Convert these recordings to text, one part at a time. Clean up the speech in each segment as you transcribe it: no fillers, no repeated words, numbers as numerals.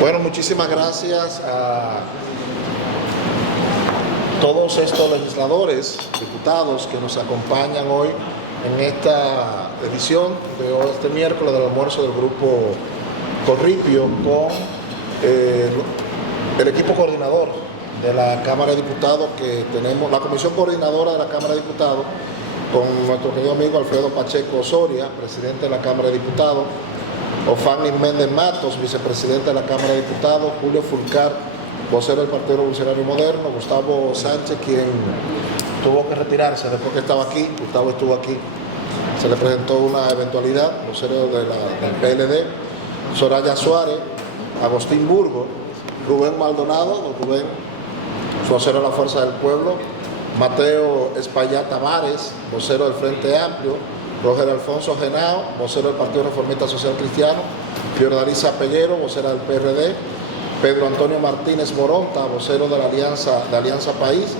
Bueno, muchísimas gracias a todos estos legisladores, diputados que nos acompañan hoy en esta edición de este miércoles del almuerzo del Grupo Corripio con el equipo coordinador de la Cámara de Diputados que tenemos, la Comisión Coordinadora de la Cámara de Diputados, con nuestro querido amigo Alfredo Pacheco Osoria, presidente de la Cámara de Diputados, Ofani Méndez Matos, vicepresidente de la Cámara de Diputados, Julio Fulcar, vocero del Partido Revolucionario Moderno, Gustavo Sánchez, quien tuvo que retirarse después que estaba aquí. Gustavo estuvo aquí, se le presentó una eventualidad, vocero del PLD, Soraya Suárez, Agustín Burgo, Rubén Maldonado, Rubén, vocero de la Fuerza del Pueblo, Mateo Espaillat Tavares, vocero del Frente Amplio, Roger Alfonso Genao, vocero del Partido Reformista Social Cristiano, Fiordalisa Peguero, vocera del PRD, Pedro Antonio Martínez Moronta, vocero de la Alianza País,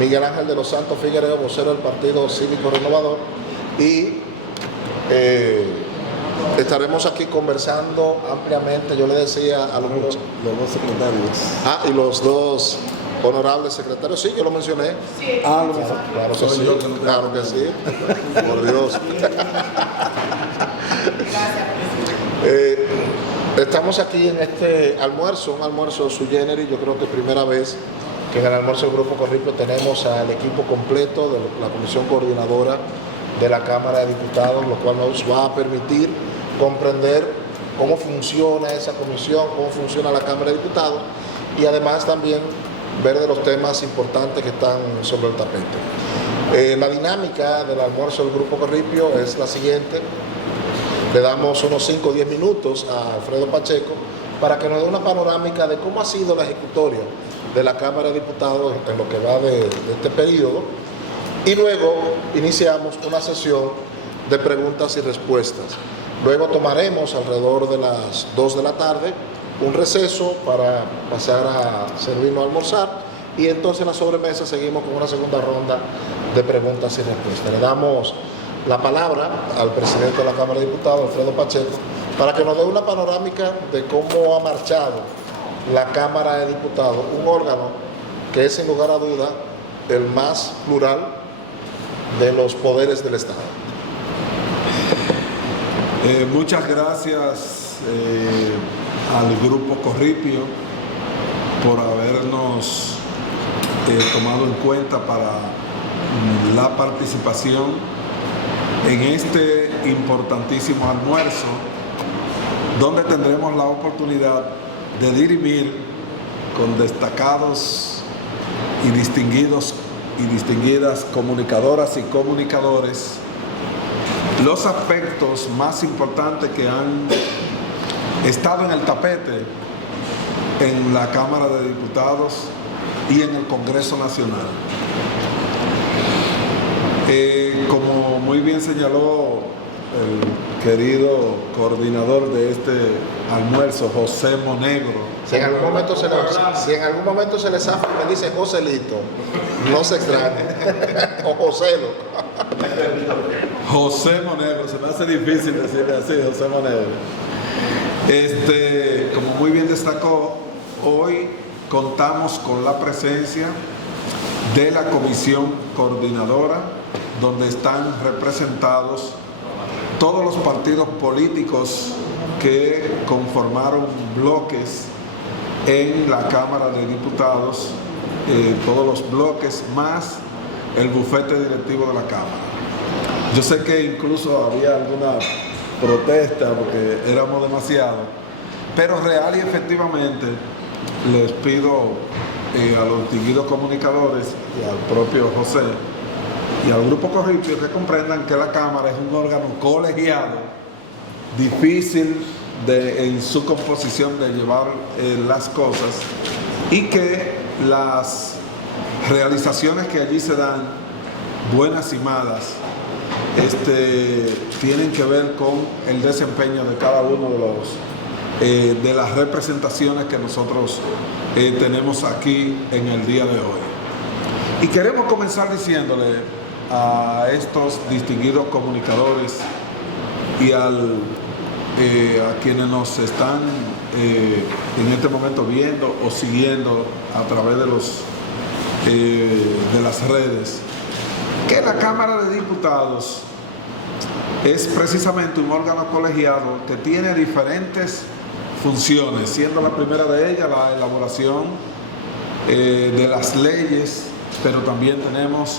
Miguel Ángel de los Santos Figueredo, vocero del Partido Cívico Renovador, y estaremos aquí conversando ampliamente. Yo le decía a los dos secretarios. Y los dos honorables secretarios, sí, yo lo mencioné. Sí. Claro que sí, claro que sí. Por Dios. Estamos aquí en este almuerzo, un almuerzo sui generis. Yo creo que primera vez que en el almuerzo del Grupo Corripio tenemos al equipo completo de la Comisión Coordinadora de la Cámara de Diputados, lo cual nos va a permitir comprender cómo funciona esa comisión, cómo funciona la Cámara de Diputados y además también ver de los temas importantes que están sobre el tapete. La dinámica del almuerzo del Grupo Corripio es la siguiente. Le damos unos 5 o 10 minutos a Alfredo Pacheco para que nos dé una panorámica de cómo ha sido la ejecutoria de la Cámara de Diputados en lo que va de este periodo, y luego iniciamos una sesión de preguntas y respuestas. Luego tomaremos alrededor de las 2 de la tarde un receso para pasar a servirnos a almorzar, y entonces en la sobremesa seguimos con una segunda ronda de preguntas y respuestas. Le damos la palabra al presidente de la Cámara de Diputados, Alfredo Pacheco, para que nos dé una panorámica de cómo ha marchado la Cámara de Diputados, un órgano que es sin lugar a duda el más plural de los poderes del Estado. Muchas gracias al Grupo Corripio por habernos tomado en cuenta para la participación en este importantísimo almuerzo, donde tendremos la oportunidad de dirimir con destacados y distinguidos y distinguidas comunicadoras y comunicadores los aspectos más importantes que han estado en el tapete en la Cámara de Diputados y en el Congreso Nacional. Como muy bien señaló el querido coordinador de este almuerzo, José Monegro. Si en algún momento se le zafa y me dice Joselito, no se extrañe. O Joselo. José Monegro, se me hace difícil decirle así, José Monegro. Como muy bien destacó, hoy contamos con la presencia de la Comisión Coordinadora, donde están representados todos los partidos políticos que conformaron bloques en la Cámara de Diputados, todos los bloques más el bufete directivo de la Cámara. Yo sé que incluso había alguna protesta porque éramos demasiados, pero real y efectivamente les pido a los distinguidos comunicadores y al propio José y al Grupo Corripio que comprendan que la Cámara es un órgano colegiado, difícil en su composición de llevar las cosas, y que las realizaciones que allí se dan, buenas y malas, tienen que ver con el desempeño de cada uno de las representaciones que nosotros tenemos aquí en el día de hoy. Y queremos comenzar diciéndole a estos distinguidos comunicadores y al a quienes nos están en este momento viendo o siguiendo a través de las redes, que la Cámara de Diputados es precisamente un órgano colegiado que tiene diferentes funciones, siendo la primera de ellas la elaboración de las leyes, pero también tenemos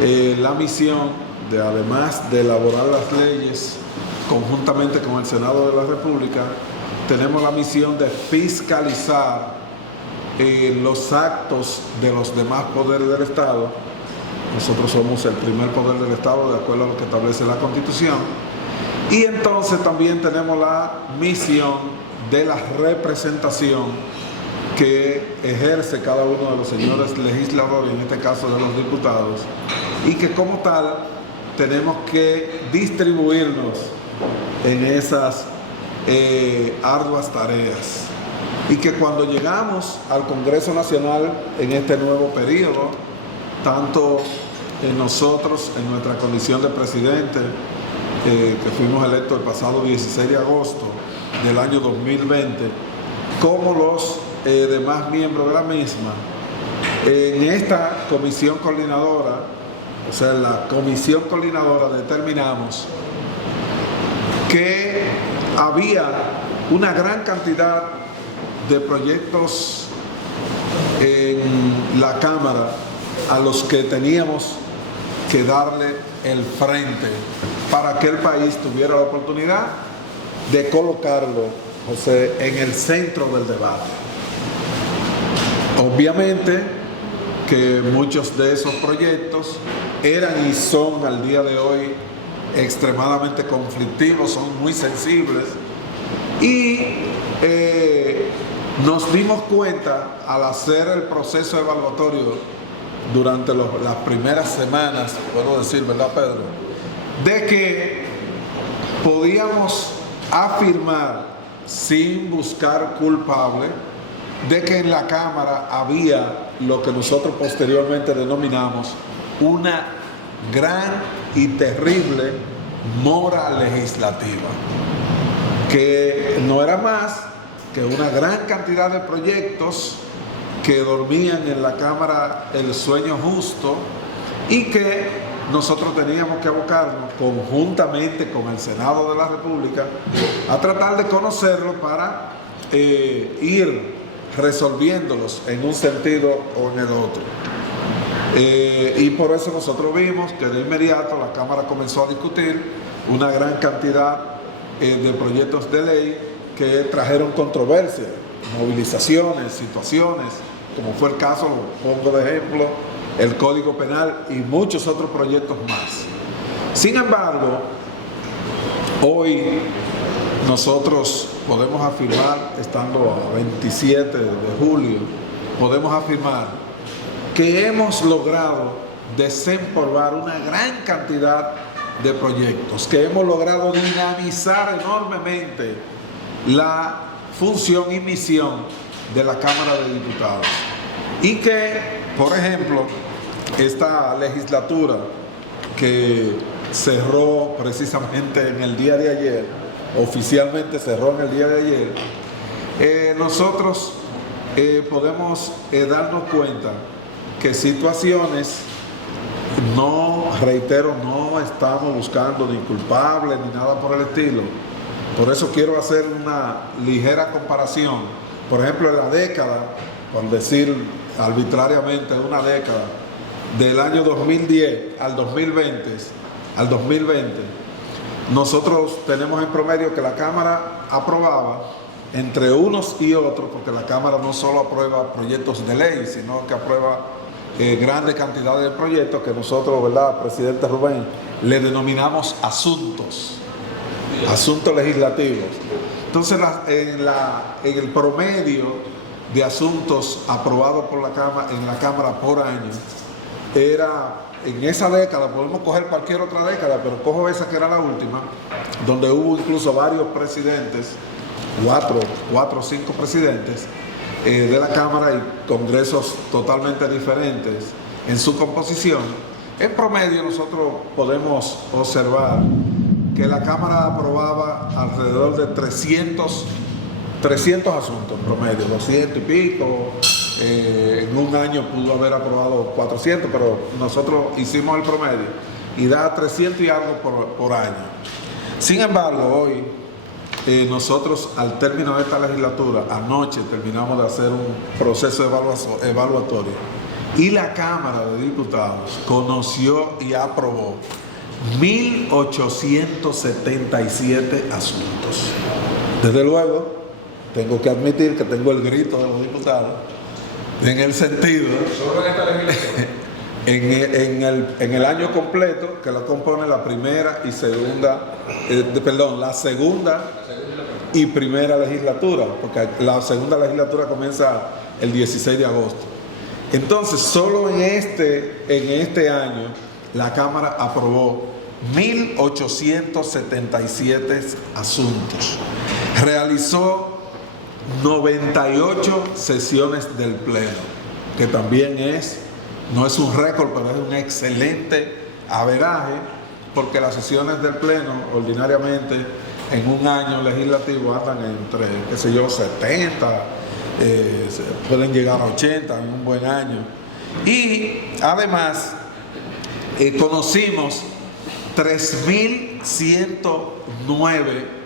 la misión de, además de elaborar las leyes conjuntamente con el Senado de la República, tenemos la misión de fiscalizar los actos de los demás poderes del Estado. Nosotros somos el primer poder del Estado de acuerdo a lo que establece la Constitución. Y entonces también tenemos la misión de la representación que ejerce cada uno de los señores legisladores, en este caso de los diputados, y que como tal tenemos que distribuirnos en esas arduas tareas. Y que cuando llegamos al Congreso Nacional en este nuevo periodo, tanto nosotros en nuestra condición de presidente, que fuimos electos el pasado 16 de agosto del año 2020, como los demás miembros de la misma, en esta comisión coordinadora, o sea, en la comisión coordinadora determinamos que había una gran cantidad de proyectos en la Cámara a los que teníamos que darle el frente para que el país tuviera la oportunidad de colocarlo, José, en el centro del debate. Obviamente que muchos de esos proyectos eran y son al día de hoy extremadamente conflictivos, son muy sensibles, y nos dimos cuenta al hacer el proceso evaluatorio durante las primeras semanas, puedo decir, ¿verdad, Pedro?, de que podíamos afirmar sin buscar culpable de que en la Cámara había lo que nosotros posteriormente denominamos una gran y terrible mora legislativa, que no era más que una gran cantidad de proyectos que dormían en la Cámara el sueño justo y que nosotros teníamos que abocarnos conjuntamente con el Senado de la República a tratar de conocerlo para ir resolviéndolos en un sentido o en el otro. Y por eso nosotros vimos que de inmediato la Cámara comenzó a discutir una gran cantidad de proyectos de ley que trajeron controversia, movilizaciones, situaciones, como fue el caso, pongo de ejemplo, el Código Penal y muchos otros proyectos más. Sin embargo, hoy nosotros podemos afirmar, estando a 27 de julio, podemos afirmar que hemos logrado desempolvar una gran cantidad de proyectos, que hemos logrado dinamizar enormemente la función y misión de la Cámara de Diputados. Y que, por ejemplo, esta legislatura que cerró precisamente en el día de ayer, oficialmente cerró en el día de ayer, nosotros podemos darnos cuenta que situaciones, no, reitero, no estamos buscando ni culpables ni nada por el estilo. Por eso quiero hacer una ligera comparación. Por ejemplo, en la década, por decir arbitrariamente una década, del año 2010 al 2020, nosotros tenemos en promedio que la Cámara aprobaba entre unos y otros, porque la Cámara no solo aprueba proyectos de ley, sino que aprueba grandes cantidades de proyectos que nosotros, ¿verdad, presidente Rubén?, le denominamos asuntos legislativos. Entonces, en el promedio de asuntos aprobados por la Cámara, en la Cámara por año, era, en esa década, podemos coger cualquier otra década, pero cojo esa que era la última, donde hubo incluso varios presidentes, cuatro o cinco presidentes de la Cámara y congresos totalmente diferentes en su composición. En promedio nosotros podemos observar que la Cámara aprobaba alrededor de 300 asuntos en promedio, 200 y pico. En un año pudo haber aprobado 400, pero nosotros hicimos el promedio y da 300 y algo por año. Sin embargo, hoy nosotros al término de esta legislatura, anoche terminamos de hacer un proceso evaluatorio y la Cámara de Diputados conoció y aprobó 1.877 asuntos. Desde luego, tengo que admitir que tengo el grito de los diputados en el sentido, ¿Solo en esta legislatura? en el año completo, que lo compone la primera y segunda, la segunda y primera legislatura, porque la segunda legislatura comienza el 16 de agosto. Entonces, solo en este año, la Cámara aprobó 1.877 asuntos. Realizó 98 sesiones del Pleno, que también no es un récord, pero es un excelente averaje, porque las sesiones del Pleno ordinariamente en un año legislativo andan entre, 70, pueden llegar a 80 en un buen año. Y además conocimos 3.109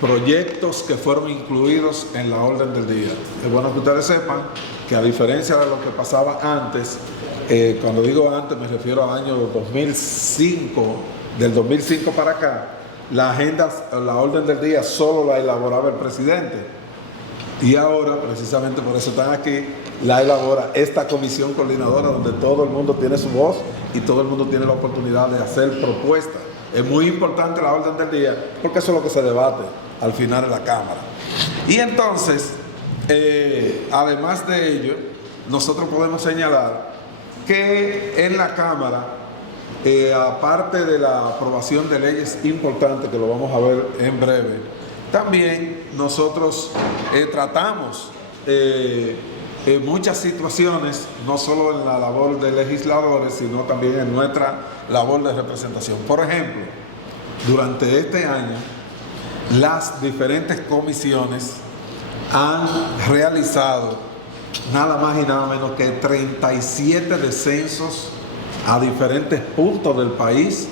proyectos que fueron incluidos en la orden del día. Es bueno que ustedes sepan que, a diferencia de lo que pasaba antes, cuando digo antes me refiero al año 2005, del 2005 para acá, la orden del día solo la elaboraba el presidente. Y ahora, precisamente por eso están aquí, la elabora esta comisión coordinadora, donde todo el mundo tiene su voz y todo el mundo tiene la oportunidad de hacer propuestas. Es muy importante la orden del día, porque eso es lo que se debate al final en la Cámara. Y entonces, además de ello, nosotros podemos señalar que en la Cámara, aparte de la aprobación de leyes importantes, que lo vamos a ver en breve, también nosotros tratamos muchas situaciones, no solo en la labor de legisladores, sino también en nuestra labor de representación. Por ejemplo, durante este año, las diferentes comisiones han realizado nada más y nada menos que 37 descensos a diferentes puntos del país,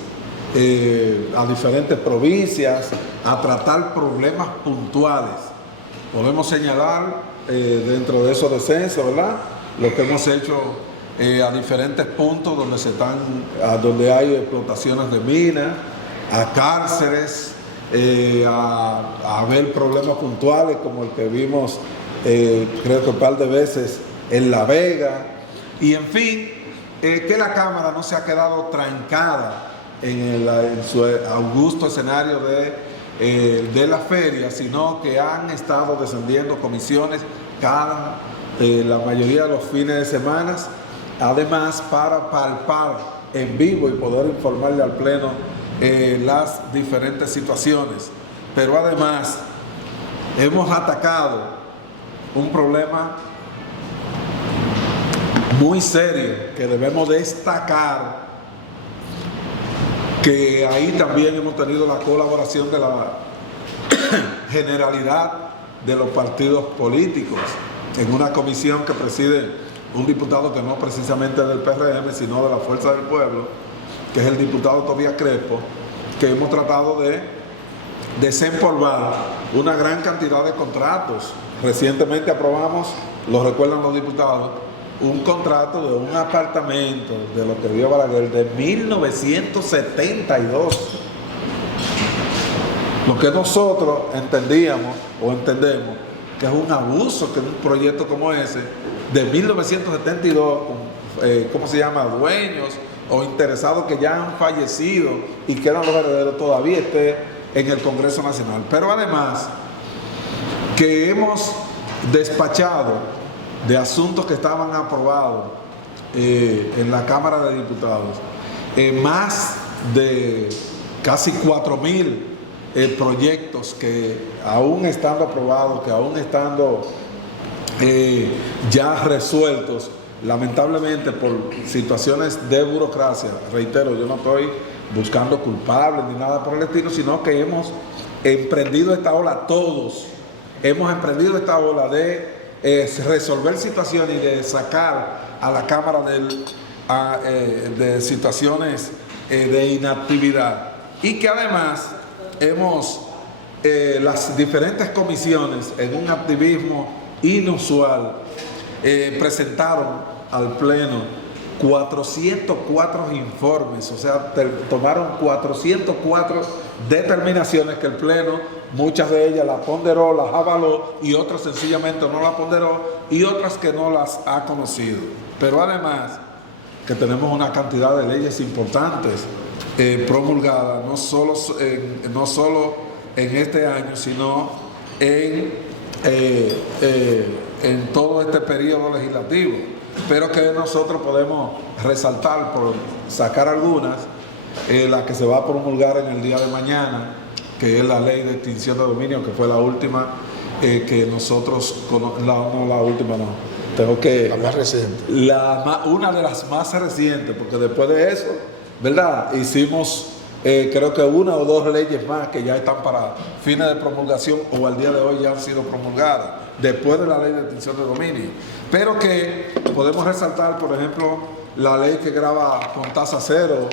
a diferentes provincias, a tratar problemas puntuales. Podemos señalar dentro de esos descensos, ¿verdad?, lo que hemos hecho a diferentes puntos donde hay explotaciones de minas, a cárceles, a ver problemas puntuales como el que vimos creo que un par de veces en La Vega. Y en fin, que la Cámara no se ha quedado trancada en su augusto escenario de la feria, sino que han estado descendiendo comisiones la mayoría de los fines de semana, además para palpar en vivo y poder informarle al Pleno las diferentes situaciones. Pero además hemos atacado un problema muy serio que debemos destacar, que ahí también hemos tenido la colaboración de la generalidad de los partidos políticos, en una comisión que preside un diputado que no precisamente es del PRM, sino de la Fuerza del Pueblo, que es el diputado Tobías Crespo, que hemos tratado de desempolvar una gran cantidad de contratos. Recientemente aprobamos, lo recuerdan los diputados, un contrato de un apartamento de lo que dio Balaguer de 1972. Lo que nosotros entendíamos o entendemos que es un abuso que un proyecto como ese de 1972, ¿cómo se llama?, dueños o interesados que ya han fallecido y que eran los herederos, todavía esté en el Congreso Nacional. Pero además que hemos despachado de asuntos que estaban aprobados en la Cámara de Diputados, más de casi 4.000 proyectos que, aún estando aprobados, que aún estando ya resueltos, lamentablemente por situaciones de burocracia, reitero, yo no estoy buscando culpables ni nada por el estilo, sino que hemos emprendido esta ola todos. Hemos emprendido esta ola de resolver situaciones y de sacar a la Cámara de situaciones de inactividad. Y que además las diferentes comisiones, en un activismo inusual, presentaron al Pleno 404 informes, o sea, tomaron 404 determinaciones que el Pleno, muchas de ellas las ponderó, las avaló, y otras sencillamente no las ponderó, y otras que no las ha conocido. Pero además que tenemos una cantidad de leyes importantes promulgadas, no solo en este año, sino en todo este periodo legislativo, pero que nosotros podemos resaltar por sacar algunas, la que se va a promulgar en el día de mañana, que es la ley de extinción de dominio, que fue la última que nosotros, la más reciente, una de las más recientes, porque después de eso, ¿verdad?, hicimos creo que una o dos leyes más que ya están para fines de promulgación o al día de hoy ya han sido promulgadas después de la ley de extinción de dominio, pero que podemos resaltar, por ejemplo, la ley que grava con tasa cero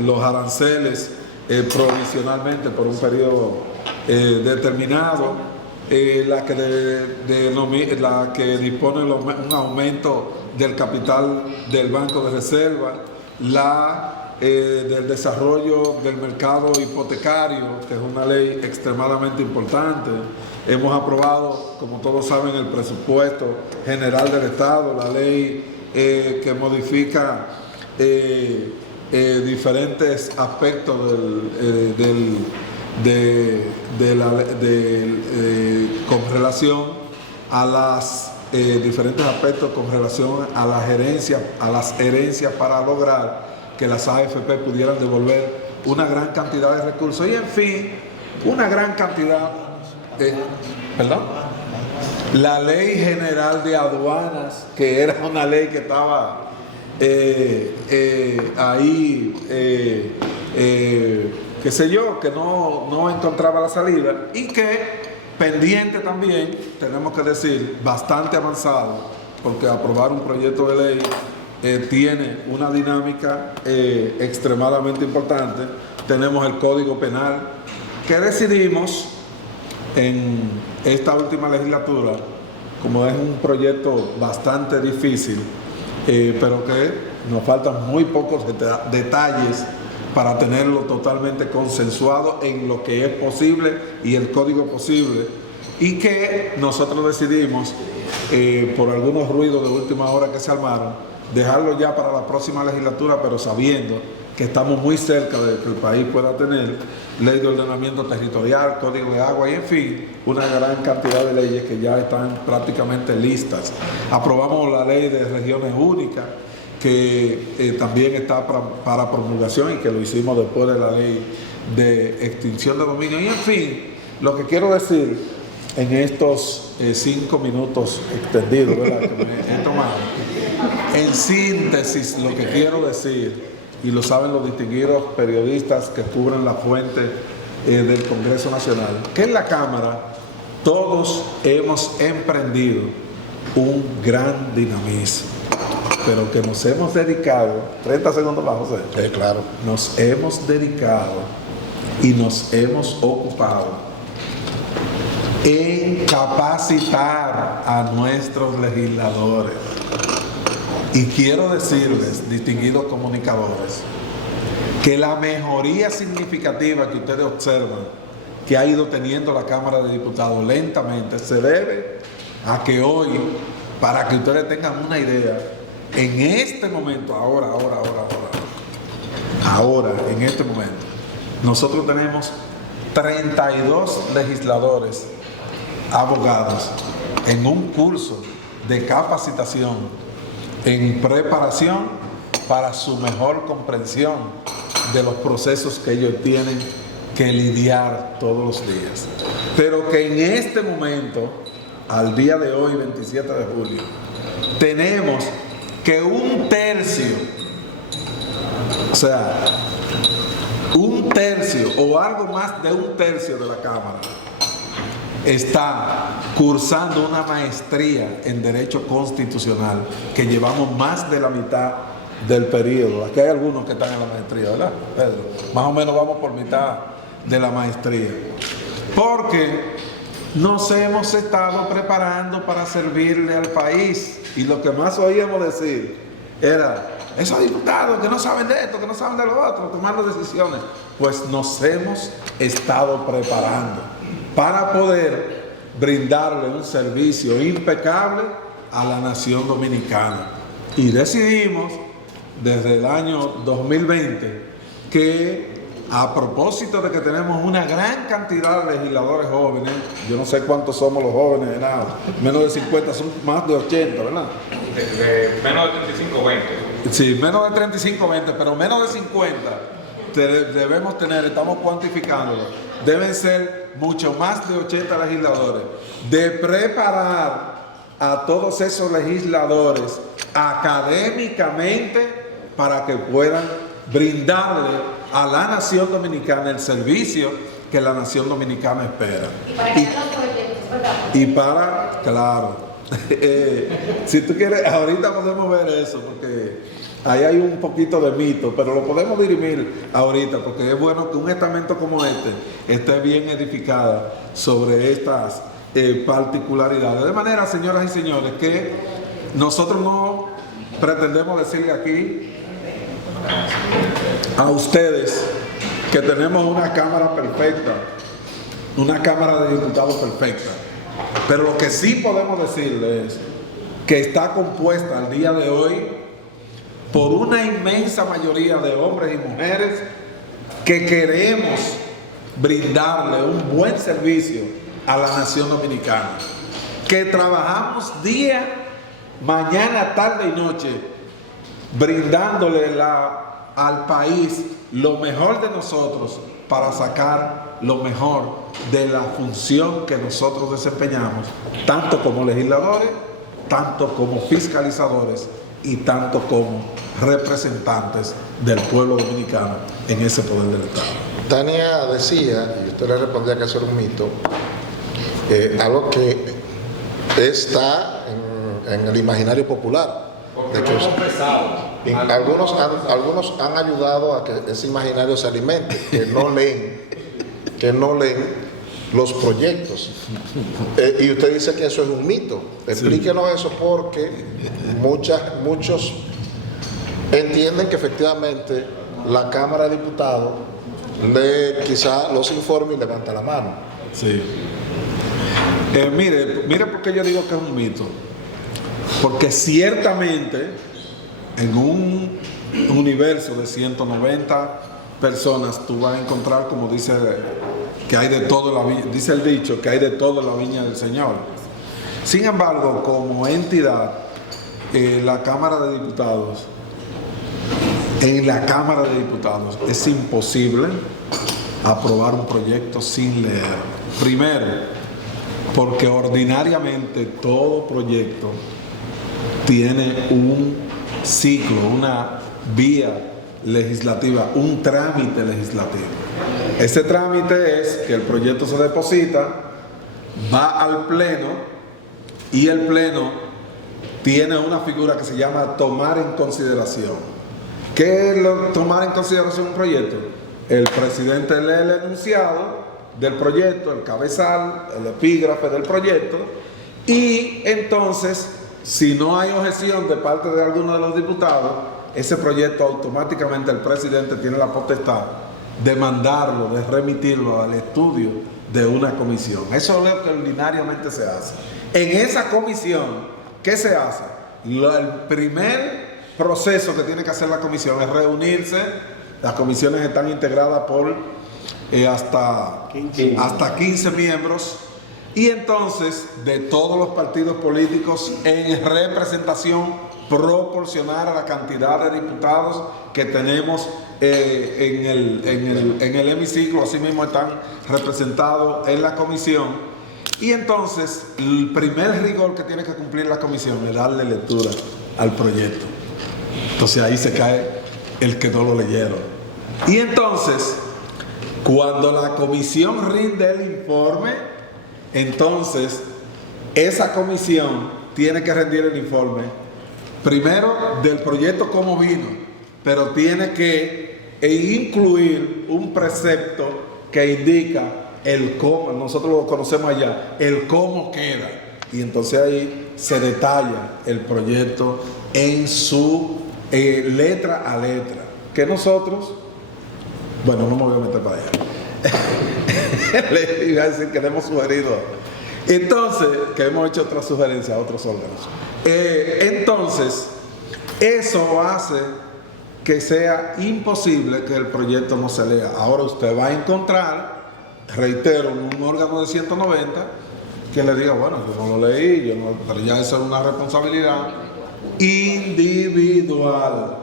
los aranceles provisionalmente por un periodo determinado, la que dispone un aumento del capital del Banco de Reserva, del desarrollo del mercado hipotecario, que es una ley extremadamente importante. Hemos aprobado, como todos saben, el presupuesto general del Estado, la ley que modifica diferentes aspectos con relación a las diferentes aspectos con relación a las herencias para lograr que las AFP pudieran devolver una gran cantidad de recursos y, en fin, una gran cantidad ¿perdón? La Ley General de Aduanas, que era una ley que estaba ahí, qué sé yo, que no encontraba la salida, y que pendiente también, tenemos que decir, bastante avanzado, porque aprobar un proyecto de ley tiene una dinámica extremadamente importante. Tenemos el Código Penal, que decidimos en esta última legislatura, como es un proyecto bastante difícil, pero que nos faltan muy pocos detalles para tenerlo totalmente consensuado en lo que es posible y el código posible, y que nosotros decidimos, por algunos ruidos de última hora que se armaron, dejarlo ya para la próxima legislatura, pero sabiendo que estamos muy cerca de que el país pueda tener ley de ordenamiento territorial, código de agua y, en fin, una gran cantidad de leyes que ya están prácticamente listas. Aprobamos la ley de regiones únicas, que también está para promulgación, y que lo hicimos después de la ley de extinción de dominio. Y, en fin, lo que quiero decir en estos 5 minutos extendidos, ¿verdad?, que me he tomado, en síntesis, lo que quiero decir, y lo saben los distinguidos periodistas que cubren la fuente del Congreso Nacional, que en la Cámara todos hemos emprendido un gran dinamismo, pero que nos hemos dedicado, 30 segundos más, José. Claro. Nos hemos dedicado y nos hemos ocupado en capacitar a nuestros legisladores. Y quiero decirles, distinguidos comunicadores, que la mejoría significativa que ustedes observan que ha ido teniendo la Cámara de Diputados lentamente se debe a que hoy, para que ustedes tengan una idea, en este momento, ahora, en este momento, nosotros tenemos 32 legisladores, abogados, en un curso de capacitación en preparación para su mejor comprensión de los procesos que ellos tienen que lidiar todos los días. Pero que en este momento, al día de hoy, 27 de julio, tenemos que 1/3 sea, un tercio o algo más de un tercio de la Cámara está cursando una maestría en Derecho Constitucional, que llevamos más de la mitad del periodo. Aquí hay algunos que están en la maestría, ¿verdad, Pedro? Más o menos vamos por mitad de la maestría. Porque nos hemos estado preparando para servirle al país. Y lo que más oíamos decir era: esos diputados que no saben de esto, que no saben de lo otro, tomando decisiones. Pues nos hemos estado preparando para poder brindarle un servicio impecable a la nación dominicana. Y decidimos desde el año 2020 que, a propósito de que tenemos una gran cantidad de legisladores jóvenes, yo no sé cuántos somos los jóvenes, de nada, menos de 50, son más de 80, ¿verdad? Menos de 35, 20. Sí, menos de 35, 20, pero menos de 50 debemos tener, estamos cuantificándolo, deben ser mucho más de 80 legisladores, de preparar a todos esos legisladores académicamente para que puedan brindarle a la nación dominicana el servicio que la nación dominicana espera. Y para que los proyectos, ¿verdad? Y para, claro, si tú quieres, ahorita podemos ver eso, porque ahí hay un poquito de mito, pero lo podemos dirimir ahorita, porque es bueno que un estamento como este esté bien edificada sobre estas particularidades. De manera, señoras y señores, que nosotros no pretendemos decirle aquí a ustedes que tenemos una Cámara perfecta, una Cámara de Diputados perfecta, pero lo que sí podemos decirles es que está compuesta al día de hoy por una inmensa mayoría de hombres y mujeres que queremos brindarle un buen servicio a la nación dominicana, que trabajamos día, mañana, tarde y noche, brindándole al país lo mejor de nosotros para sacar lo mejor de la función que nosotros desempeñamos, tanto como legisladores, tanto como fiscalizadores y tanto como representantes del pueblo dominicano en ese poder del Estado. Tania decía, y usted le respondía que eso era un mito, algo que está en el imaginario popular. De hecho, algunos han ayudado a que ese imaginario se alimente, que no leen los proyectos. Y usted dice que eso es un mito. Explíquenos eso, porque muchos entienden que efectivamente la Cámara de Diputados quizá los informe y levanta la mano. Sí. Mire por qué yo digo que es un mito. Porque ciertamente en un universo de 190 personas tú vas a encontrar, como dice, que hay de todo dice el dicho, que hay de todo en la viña del Señor. Sin embargo, como entidad, la Cámara de Diputados, en la Cámara de Diputados es imposible aprobar un proyecto sin leer. Primero, porque ordinariamente todo proyecto tiene un ciclo, una vía legislativa, un trámite legislativo. Ese trámite es que el proyecto se deposita, va al Pleno, y el Pleno tiene una figura que se llama tomar en consideración. ¿Qué es tomar en consideración un proyecto? El presidente lee el enunciado del proyecto, el cabezal, el epígrafe del proyecto, y entonces, si no hay objeción de parte de alguno de los diputados, ese proyecto automáticamente el presidente tiene la potestad de mandarlo, de remitirlo al estudio de una comisión. Eso es lo que ordinariamente se hace. En esa comisión, ¿qué se hace? El primer proceso que tiene que hacer la comisión es reunirse. Las comisiones están integradas por hasta 15 miembros. Y entonces, de todos los partidos políticos, en representación proporcional a la cantidad de diputados que tenemos en el hemiciclo, así mismo están representados en la comisión. Y entonces, el primer rigor que tiene que cumplir la comisión es darle lectura al proyecto. Entonces ahí se cae el que no lo leyeron. Y entonces, cuando la comisión rinde el informe, entonces esa comisión tiene que rendir el informe primero del proyecto como vino, pero tiene que incluir un precepto que indica el cómo, nosotros lo conocemos allá, el cómo queda. Y entonces ahí se detalla el proyecto en su letra a letra. Que nosotros, bueno, no me voy a meter para allá. Le iba a decir que le hemos sugerido. Entonces, que hemos hecho otras sugerencias a otros órganos. Entonces, eso hace que sea imposible que el proyecto no se lea. Ahora usted va a encontrar, reitero, un órgano de 190 que le diga, bueno, yo no lo leí, pero ya eso es una responsabilidad individual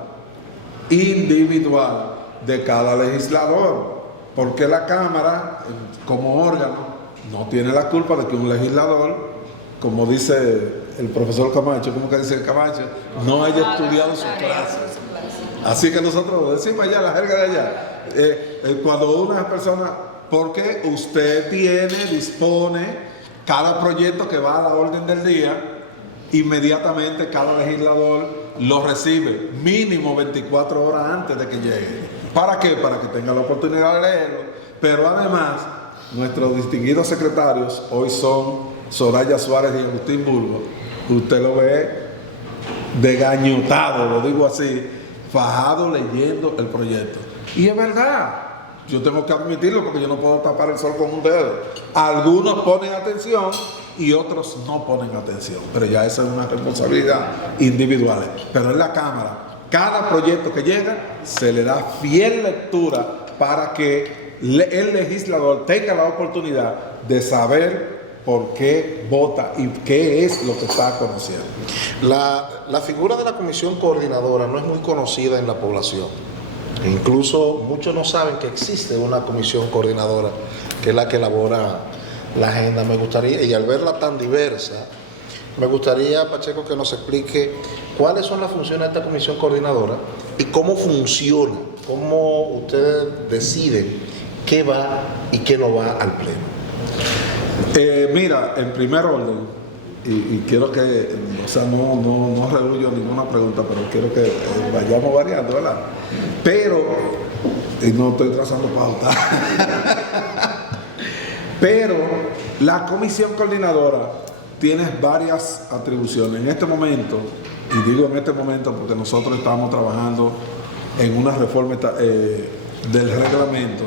de cada legislador, porque la Cámara, como órgano, no tiene la culpa de que un legislador, como dice el profesor Camacho, ¿cómo que dice Camacho? No haya estudiado su clase. Así que nosotros decimos allá, la jerga de allá, cuando una persona, porque usted dispone cada proyecto que va a la orden del día, inmediatamente cada legislador lo recibe mínimo 24 horas antes de que llegue. ¿Para qué? Para que tenga la oportunidad de leerlo. Pero además, nuestros distinguidos secretarios hoy son Soraya Suárez y Agustín Burgos. Usted lo ve degañotado, lo digo así, fajado leyendo el proyecto. Y es verdad, yo tengo que admitirlo porque yo no puedo tapar el sol con un dedo. Algunos ponen atención y otros no ponen atención, pero ya esa es una responsabilidad individual. Pero en la Cámara, cada proyecto que llega se le da fiel lectura para que el legislador tenga la oportunidad de saber por qué vota y qué es lo que está conociendo. La figura de la comisión coordinadora no es muy conocida en la población. Incluso muchos no saben que existe una comisión coordinadora que es la que elabora la agenda. Me gustaría, y al verla tan diversa, me gustaría, Pacheco, que nos explique cuáles son las funciones de esta comisión coordinadora y cómo funciona, cómo ustedes deciden qué va y qué no va al pleno. Mira, en primer orden, y quiero que, o sea, no rehuyo ninguna pregunta, pero quiero que vayamos variando, ¿verdad? Pero, y no estoy trazando pauta, pero la comisión coordinadora tiene varias atribuciones. En este momento, y digo en este momento porque nosotros estamos trabajando en una reforma del reglamento,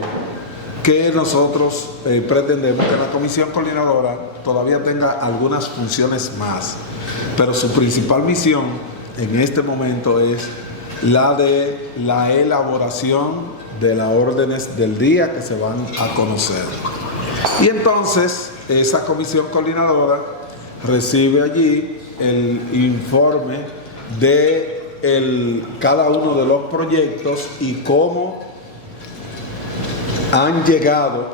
que nosotros pretendemos que la comisión coordinadora todavía tenga algunas funciones más, pero su principal misión en este momento es la de la elaboración de las órdenes del día que se van a conocer. Y entonces esa comisión coordinadora recibe allí el informe de cada uno de los proyectos y cómo han llegado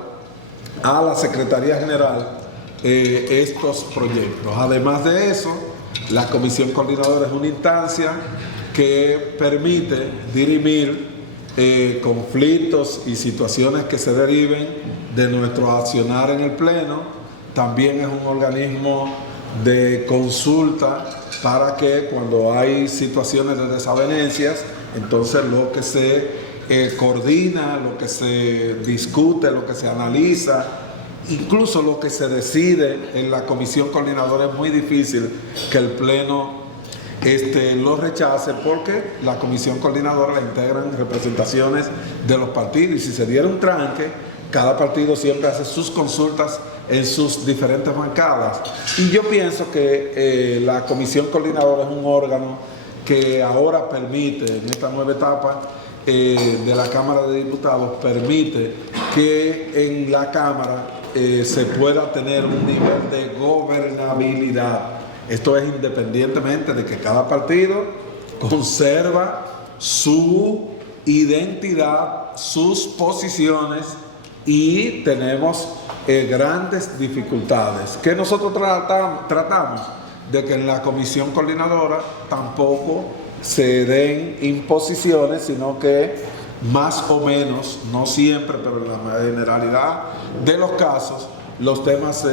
a la Secretaría General estos proyectos. Además de eso, la Comisión Coordinadora es una instancia que permite dirimir conflictos y situaciones que se deriven de nuestro accionar en el Pleno. También es un organismo de consulta para que cuando hay situaciones de desavenencias, entonces lo que se coordina, lo que se discute, lo que se analiza, incluso lo que se decide en la comisión coordinadora, es muy difícil que el Pleno lo rechace, porque la comisión coordinadora la integran representaciones de los partidos, y si se diera un tranque, cada partido siempre hace sus consultas en sus diferentes bancadas. Y yo pienso que la comisión coordinadora es un órgano que ahora permite, en esta nueva etapa de la Cámara de Diputados, permite que en la Cámara se pueda tener un nivel de gobernabilidad. Esto es independientemente de que cada partido conserva su identidad, sus posiciones, y tenemos grandes dificultades que nosotros tratamos de que en la comisión coordinadora tampoco se den imposiciones, sino que más o menos, no siempre, pero en la generalidad de los casos, los temas